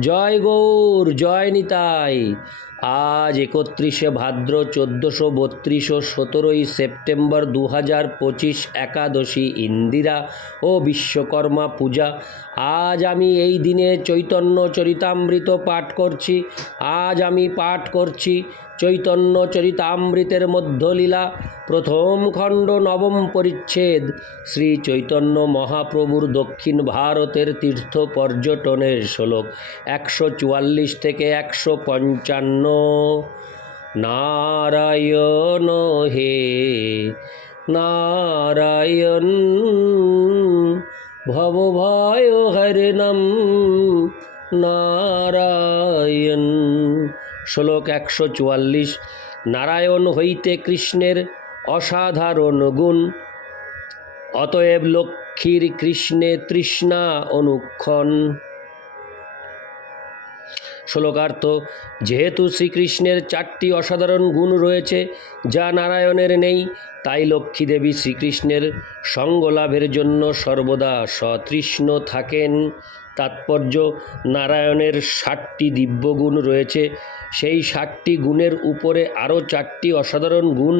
জয় গৌর জয় নিতাই। আজ একত্রিশে ভাদ্র চোদ্দোশো বত্রিশ ও সতেরোই সেপ্টেম্বর দু হাজার পঁচিশ একাদশী ইন্দিরা ও বিশ্বকর্মা পূজা। আজ আমি এই দিনে চৈতন্য চরিতামৃত পাঠ করছি। আজ আমি পাঠ করছি চৈতন্য চরিতামৃতের মধ্যলীলা। প্রথম খণ্ড নবম পরিচ্ছেদ। শ্রী চৈতন্য মহাপ্রভুর দক্ষিণ ভারতের তীর্থ পর্যটনের শ্লোক। একশো চুয়াল্লিশ থেকে একশো পঞ্চান্ন নারায়ণ হে, নারায়ণ ভবভয় হরিণম নারায়ণ। শ্লোক একশো চুয়াল্লিশ, নারায়ণ হইতে কৃষ্ণের অসাধারণ গুণ। অতএব লক্ষ্মীর কৃষ্ণে তৃষ্ণা অনুক্ষণ। শ্লোকার্থ, যেহেতু শ্রীকৃষ্ণের চারটি অসাধারণ গুণ রয়েছে, যা নারায়ণের নেই, তাই লক্ষ্মী দেবী শ্রীকৃষ্ণের সঙ্গ লাভের জন্য সর্বদা সতৃষ্ণ থাকেন। তাৎপর্য, নারায়ণের ষাটটি দিব্যগুণ রয়েছে। সেই ষাটটি গুণের উপরে আরও চারটি অসাধারণ গুণ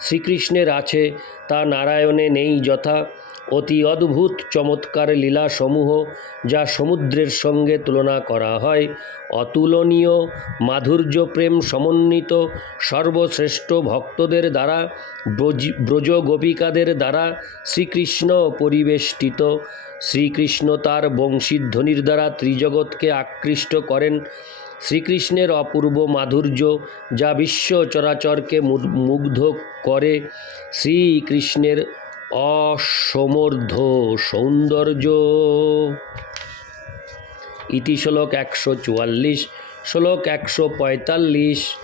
শ্রীকৃষ্ণের আছে, তা নারায়ণে নেই যথা অতি অদ্ভুত চমৎকার লীলাসমূহ যা সমুদ্রের সঙ্গে তুলনা করা হয়। অতুলনীয় মাধুর্য প্রেম সমন্বিত সর্বশ্রেষ্ঠ ভক্তদের দ্বারা, ব্রজ গোপিকাদের দ্বারা শ্রীকৃষ্ণ পরিবেষ্টিত। শ্রীকৃষ্ণ তার বংশীধ্বনির দ্বারা ত্রিজগৎকে আকৃষ্ট করেন। শ্রীকৃষ্ণের অপূর্ব মাধুর্য যা বিশ্ব চরাচরকে মুগ্ধ করে। শ্রীকৃষ্ণের অসমর্ধ সৌন্দর্য। ইতি শ্লোক একশো চুয়াল্লিশ, শ্লোক একশো পঁয়তাল্লিশ।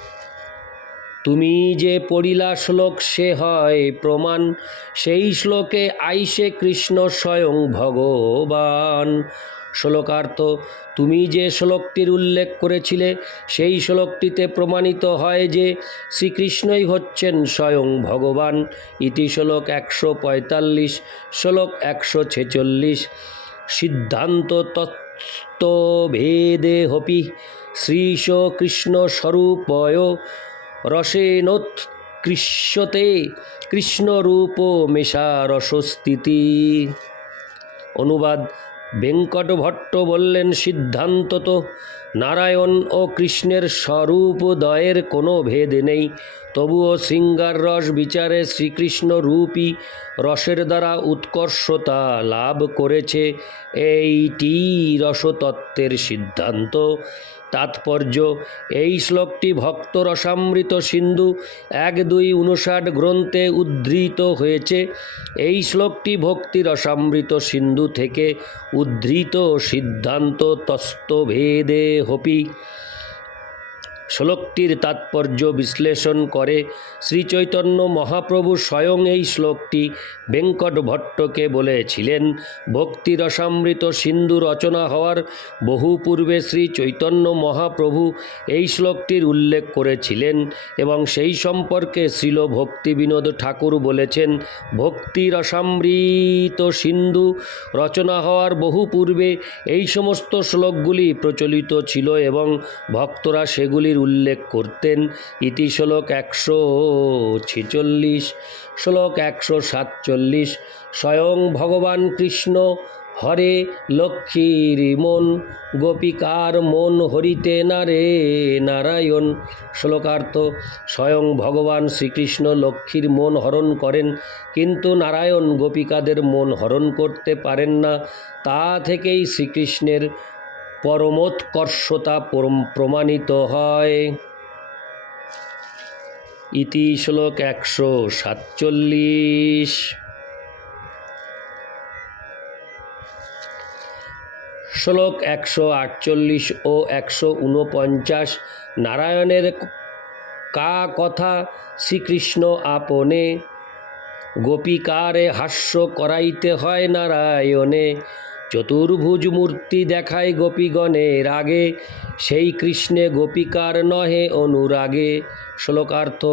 তুমি যে পড়িলা শ্লোক সে হয় প্রমাণ, সেই শ্লোকে আইসে কৃষ্ণ স্বয়ং ভগবান। শ্লোকার্থ, তুমি যে শ্লোকটির উল্লেখ করেছিলে, সেই শ্লোকটিতে প্রমাণিত হয় যে শ্রীকৃষ্ণই হচ্ছেন স্বয়ং ভগবান। ইতি শ্লোক একশো পঁয়তাল্লিশ, শ্লোক একশো ছেচল্লিশ। সিদ্ধান্ত তত্ত্বভেদে হপি শ্রীশ কৃষ্ণ স্বরূপয় রসেনোৎকৃষ্যতে কৃষ্ণরূপ মেশা রসস্থিতি অনুবাদ ভট্ট বললেন সিদ্ধান্ত তো নারায়ণ ও কৃষ্ণের স্বরূপ দয়ের কোনো ভেদ নেই। তবুও সিঙ্গার রস বিচারে শ্রীকৃষ্ণ রূপী রসের দ্বারা উৎকর্ষতা লাভ করেছে। এইটি রসতত্ত্বের সিদ্ধান্ত। তাৎপর্য। এই শ্লোকটি ভক্ত রসামৃত সিন্ধু এক দুই উনষাট গ্রন্থে উদ্ধৃত হয়েছে। এই শ্লোকটি ভক্তি রসামৃত সিন্ধু থেকে উদ্ধৃত সিদ্ধান্ত তস্তভেদে হপি। শ্লোকটির তাৎপর্য বিশ্লেষণ করে শ্রীচৈতন্য মহাপ্রভু স্বয়ং এই শ্লোকটি বেঙ্কট ভট্টকে বলেছিলেন ভক্তি রসামৃত সিন্ধু রচনা হওয়ার বহু পূর্বে শ্রী চৈতন্য মহাপ্রভু এই শ্লোকটির উল্লেখ করেছিলেন এবং সেই সম্পর্কে শ্রীল ভক্তি বিনোদ ঠাকুর বলেছেন ভক্তি রসামৃত সিন্ধু রচনা হওয়ার বহু পূর্বে এই সমস্ত শ্লোকগুলি প্রচলিত ছিল এবং ভক্তরা সেগুলির উল্লেখ করতেন। ইতি শ্লোক একশো ছেচল্লিশ, শ্লোক একশো সাতচল্লিশ, স্বয়ং ভগবান কৃষ্ণ, হরে লক্ষ্মীর মন, গোপিকার মন হরিতে নারে নারায়ণ। শ্লোকার্থ, স্বয়ং ভগবান শ্রীকৃষ্ণ লক্ষ্মীর মন হরণ করেন, কিন্তু নারায়ণ গোপিকাদের মন হরণ করতে পারেন না। তা থেকেই শ্রীকৃষ্ণের পরমোৎকর্ষতা পরম- প্রমাণিত হয়। ইতি শ্লোক একশো সাতচল্লিশ। শ্লোক একশো আটচল্লিশ ও একশো উনপঞ্চাশ। নারায়ণের কা কথা শ্রীকৃষ্ণ আপনে, গোপিকারে হাস্য করাইতে হয় নারায়ণে। চতুর্ভুজ মূর্তি দেখায় গোপীগণের আগে। সেই কৃষ্ণে গোপিকার নহে অনুরাগে। শ্লোকার্থ,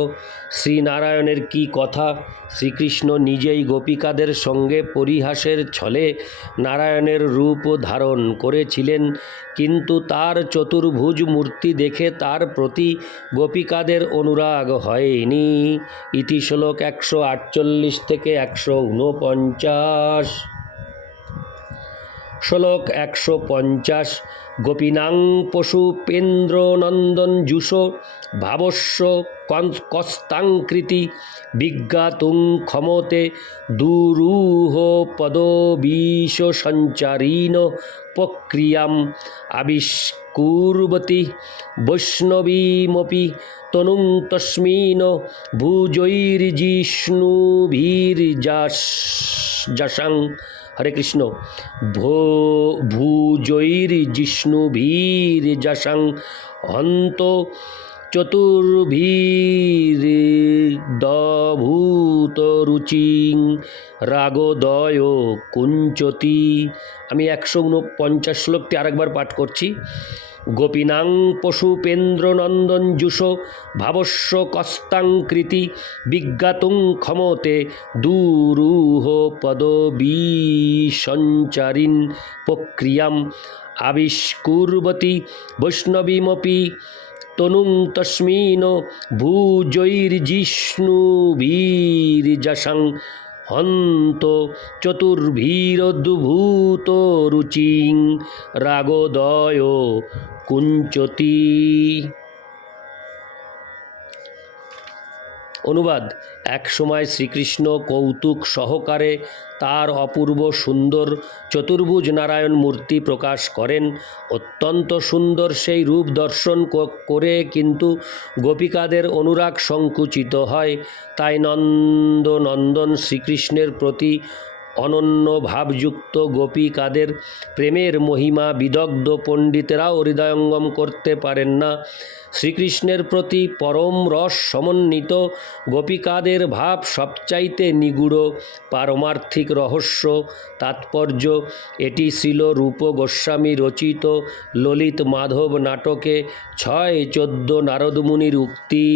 শ্রীনারায়ণের কি কথা? শ্রীকৃষ্ণ নিজেই গোপিকাদের সঙ্গে পরিহাসের ছলে নারায়ণের রূপ ধারণ করেছিলেন। কিন্তু তার চতুর্ভুজ মূর্তি দেখে তার প্রতি গোপিকাদের অনুরাগ হয়নি। ইতিশ্লোক একশো আটচল্লিশ থেকে একশো উনপঞ্চাশ শ্লোক একশো পঞ্চাশ। গোপীনাং পশুপেন্দ্রনন্দন জুষো ভাবস্য কন- কস্তাঙ্কৃতি বিজ্ঞাতুং ক্ষমতে দুরূহ পদবিশ সঞ্চারীন প্রক্রিয়াম আবিষ্কুর্বতি বৈষ্ণবীমপি তনুং তস্মিন ভুজৈর্জিষ্ণুভীর্যাসাং হরে কৃষ্ণ। ভো হন্ত অন্ত চতুর্ভীর্দভূত রুচি, রাগোদয় কুঞ্চতি। আমি একশো উনপঞ্চাশ শ্লোকটি আরেকবার পাঠ করছি। গোপীনাং পশুপেন্দ্রনন্দন জুষো ভাবস্য কস্তাঙ্কৃতি বিজ্ঞাতুং ক্ষমতে দুরূহ পদবীসঞ্চারিন প্রক্রিয়াম আবিষ্কুর্বতি বৈষ্ণবীমপি তনুং তস্মিন ভুজৈর্জিষ্ণুভীর্যশং হন্ত চতুর্ভীরদ্ভূত রুচিং রাগোদয় কুঞ্চতি। অনুবাদ। এক সময় শ্রীকৃষ্ণ কৌতুক সহকারে তার অপূর্ব সুন্দর চতুর্ভুজ নারায়ণ মূর্তি প্রকাশ করেন। অত্যন্ত সুন্দর সেই রূপ দর্শন করে কিন্তু গোপিকাদের অনুরাগ সংকুচিত হয়। তাই নন্দ নন্দন শ্রীকৃষ্ণের প্রতি অনন্য ভাবযুক্ত গোপিকাদের প্রেমের মহিমা বিদগ্ধ পণ্ডিতেরাও হৃদয়ঙ্গম করতে পারেন না। শ্রীকৃষ্ণের প্রতি পরম রস সমন্বিত। গোপিকাদের ভাব সবচাইতে নিগুড়, পারমার্থিক রহস্য, তাৎপর্য। এটি ছিল রূপ গোস্বামী রচিত ললিত মাধব নাটকে ছয় চোদ্দ নারদমুনির উক্তি।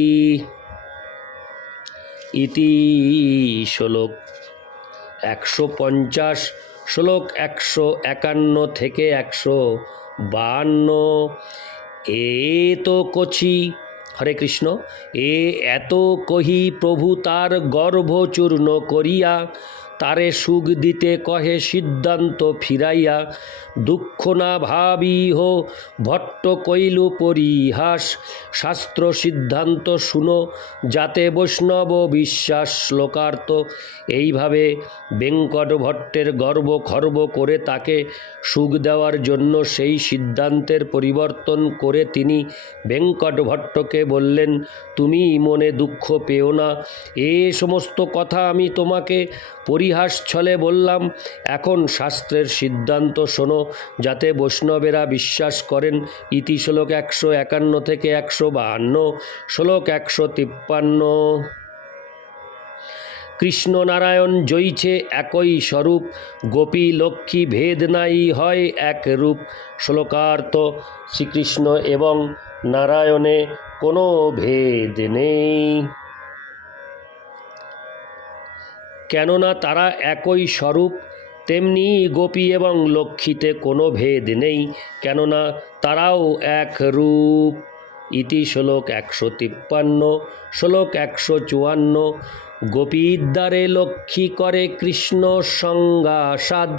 ইতি শ্লোক একশো পঞ্চাশ, শ্লোক একশো একান্ন থেকে একশো বাহান্ন। এ তো কছি হরে কৃষ্ণ, এ এত কহি প্রভু তার গর্ভচূর্ণ করিয়া, তারে সুখ দিতে কহে সিদ্ধান্ত ফিরাইয়া দুঃখ না ভাবিহ ভট্ট কইল পরিহাস শাস্ত্র সিদ্ধান্ত শুনো, যাতে বৈষ্ণব বিশ্বাস শ্লোকার্থ। এইভাবে বেঙ্কট ভট্টের গর্ব খর্ব করে তাকে সুখ দেওয়ার জন্য সেই সিদ্ধান্তের পরিবর্তন করে তিনি বেঙ্কট ভট্টকে বললেন, তুমি মনে দুঃখ পেও না। এ সমস্ত কথা আমি তোমাকে পরিহাস ছলে বললাম। এখন শাস্ত্রের সিদ্ধান্ত শোনো। যাতে বৈষ্ণবেরা বিশ্বাস করেন। ইতি শ্লোক একশো একান্ন থেকে একশো বাহান্ন, শ্লোক একশো তিপ্পান্ন। কৃষ্ণনারায়ণ জয়ীছে একই স্বরূপ, গোপী লক্ষ্মী ভেদ নাই হয় এক রূপ। শ্লোকার্থ, শ্রীকৃষ্ণ এবং নারায়ণে কোনো ভেদ নেই। কেননা তারা একই স্বরূপ তেমনি গোপী এবং লক্ষ্মীতে কোনো ভেদ নেই, কেননা তারাও এক রূপ। ইতি শ্লোক একশো তিপ্পান্ন, শ্লোক একশো চুয়ান্ন, গোপীদ্বারে লক্ষ্মী করে কৃষ্ণ সংজ্ঞাসাদ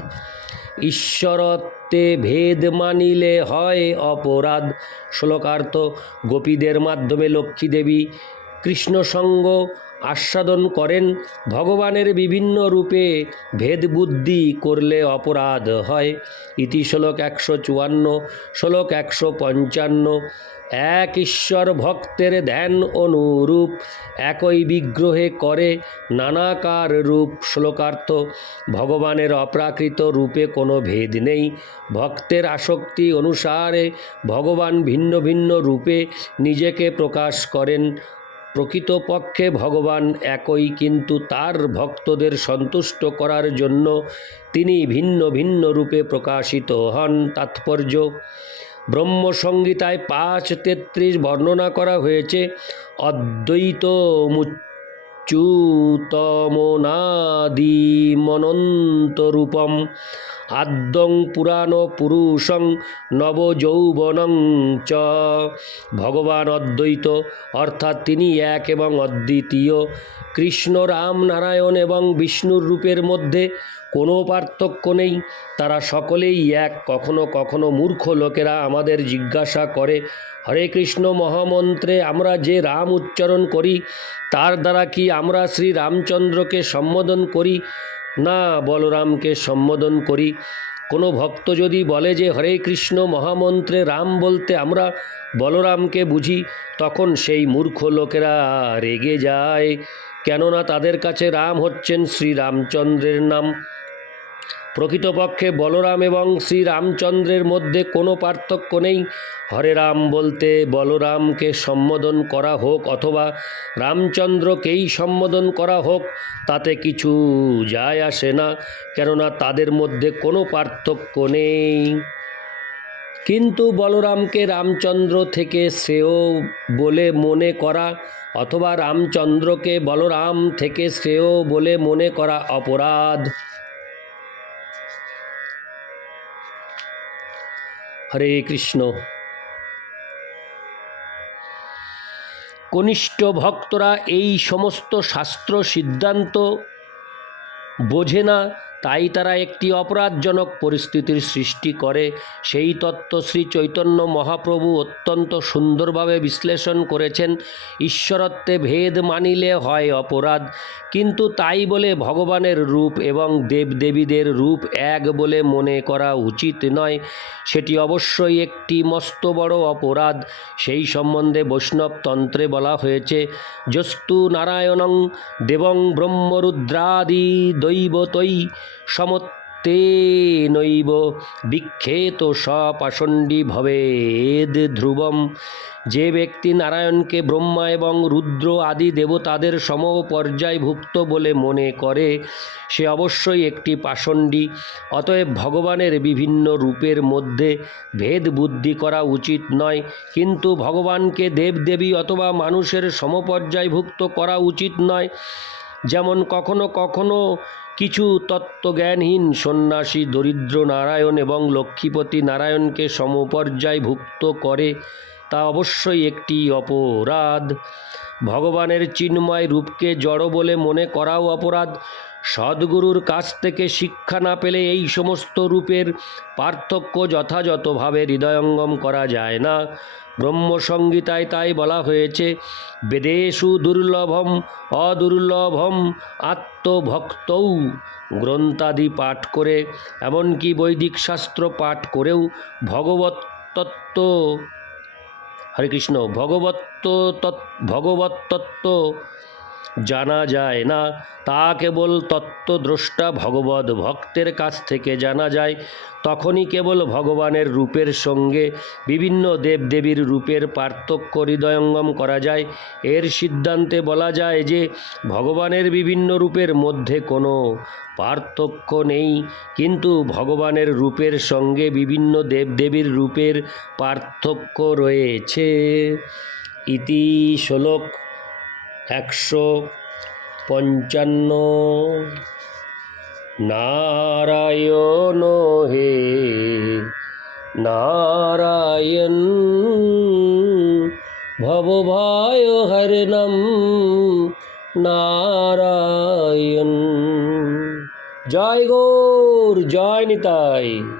ঈশ্বরত্বে ভেদ মানিলে হয় অপরাধ। শ্লোকার্থ, গোপীদের মাধ্যমে লক্ষ্মী দেবী কৃষ্ণ সঙ্গ আস্বাদন করেন, ভগবানের বিভিন্ন রূপে ভেদ বুদ্ধি করলে অপরাধ হয়। ইতি শ্লোক একশো চুয়ান্ন, শ্লোক একশো পঞ্চান্ন, এক ঈশ্বর ভক্তের ধ্যান অনুরূপ, একই বিগ্রহে করে নানাকার রূপ শ্লোকার্থ। ভগবানের অপ্রাকৃত রূপে কোনো ভেদ নেই। ভক্তের আসক্তি অনুসারে ভগবান ভিন্ন ভিন্ন রূপে নিজেকে প্রকাশ করেন। প্রকৃতপক্ষে ভগবান একই, কিন্তু তার ভক্তদের সন্তুষ্ট করার জন্য তিনি ভিন্ন ভিন্ন রূপে প্রকাশিত হন। তাৎপর্য ব্রহ্মসংগীতায় পাঁচ তেত্রিশ বর্ণনা করা হয়েছে, অদ্বৈত মুচ্যুতমনাদিমনন্তরূপম আদ্যং পুরাণ পুরুষং নবযৌবনং চ। ভগবান অদ্বৈত, অর্থাৎ তিনি এক এবং অদ্বিতীয়। কৃষ্ণ রাম নারায়ণ এবং বিষ্ণুর রূপের মধ্যে কোনো পার্থক্য নেই। তারা সকলেই এক। কখনো কখনো মূর্খ লোকেরা আমাদের জিজ্ঞাসা করে, হরে কৃষ্ণ মহামন্ত্রে আমরা যে রাম উচ্চারণ করি, তার দ্বারা কি আমরা শ্রী রামচন্দ্রকে সম্বোধন করি? না বলরামকে সম্বোধন করি। কোনো ভক্ত যদি বলে যে হরে কৃষ্ণ মহামন্ত্রে রাম বলতে আমরা বলরামকে বুঝি, তখন সেই মূর্খ লোকেরা রেগে যায়। কেননা তাদের কাছে রাম হচ্ছেন শ্রীরামচন্দ্রের নাম। প্রকৃতপক্ষে বলরাম এবং শ্রী রামচন্দ্রের মধ্যে কোনো পার্থক্য নেই। হরে রাম বলতে বলরামকে সম্বোধন করা হোক অথবা রামচন্দ্রকেই সম্বোধন করা হোক, তাতে কিছু যায় আসে না, কেননা তাদের মধ্যে কোনো পার্থক্য নেই। কিন্তু বলরামকে রামচন্দ্র থেকে শ্রেয় বলে মনে করা অথবা রামচন্দ্রকে বলরাম থেকে শ্রেয় বলে মনে করা অপরাধ। হরে কৃষ্ণ। কনিষ্ঠ ভক্তরা এই সমস্ত শাস্ত্র সিদ্ধান্ত বোঝে না। তাই তারা একটি অপরাধজনক পরিস্থিতির সৃষ্টি করে। সেই তত্ত্ব শ্রী চৈতন্য মহাপ্রভু অত্যন্ত সুন্দরভাবে বিশ্লেষণ করেছেন, ঈশ্বরত্বে ভেদ মানিলে হয় অপরাধ। কিন্তু তাই বলে ভগবানের রূপ এবং দেবদেবীদের রূপ এক বলে মনে করা উচিত নয়। সেটি অবশ্যই একটি মস্ত বড় অপরাধ। সেই সম্বন্ধে বৈষ্ণব তন্ত্রে বলা হয়েছে, যস্তু নারায়ণং দেবং ব্রহ্মরুদ্রাদি দৈবতৈ সমত্তে নৈব বিক্ষেত সপাষণ্ডী ভবেদ ধ্রুবম। যে ব্যক্তি নারায়ণকে ব্রহ্মা এবং রুদ্র আদি দেবতাদের সম পর্যায়ভুক্ত বলে মনে করে, সে অবশ্যই একটি পাষণ্ডী অতএব ভগবানের বিভিন্ন রূপের মধ্যে ভেদ বুদ্ধি করা উচিত নয়। কিন্তু ভগবানকে দেবদেবী অথবা মানুষের সমপর্যায়ভুক্ত করা উচিত নয়। যেমন কখনো কখনো কিছু তত্ত্বজ্ঞানহীন সন্ন্যাসী দরিদ্র নারায়ণ এবং লক্ষ্মীপতি নারায়ণকে সমপর্যায়ভুক্ত করে, তা অবশ্যই একটি অপরাধ। ভগবানের চিন্ময় রূপকে জড় বলে মনে করাও অপরাধ। সদ্গুরুর কাছ থেকে শিক্ষা না পেলে এই সমস্ত রূপের পার্থক্য যথাযথভাবে হৃদয়ঙ্গম করা যায় না। ব্রহ্মসংগীতায় তাই বলা হয়েছে, বেদেশু দুর্লভম অদুর্লভম আত্মভক্তৌ। গ্রন্থাদি পাঠ করে, এমনকি বৈদিক শাস্ত্র পাঠ করেও ভগবত তত্ত্ব হরে কৃষ্ণ ভগবত্ত ভগবত তত্ত্ব জানা যায় না। তা কেবল তত্ত্বদ্রষ্টা ভগবত ভক্তের কাছ থেকে জানা যায়। তখনই কেবল ভগবানের রূপের সঙ্গে বিভিন্ন দেবদেবীর রূপের পার্থক্য হৃদয়ঙ্গম করা যায়। এর সিদ্ধান্তে বলা যায় যে, ভগবানের বিভিন্ন রূপের মধ্যে কোনো পার্থক্য নেই। কিন্তু ভগবানের রূপের সঙ্গে বিভিন্ন দেবদেবীর রূপের পার্থক্য রয়েছে। ইতি শ্লোক একশো পঞ্চান্ন। নারায়ণ হে নারায়ণ ভবভায় হরণম নারায়ণ। জয় গৌর জয় নিতাই।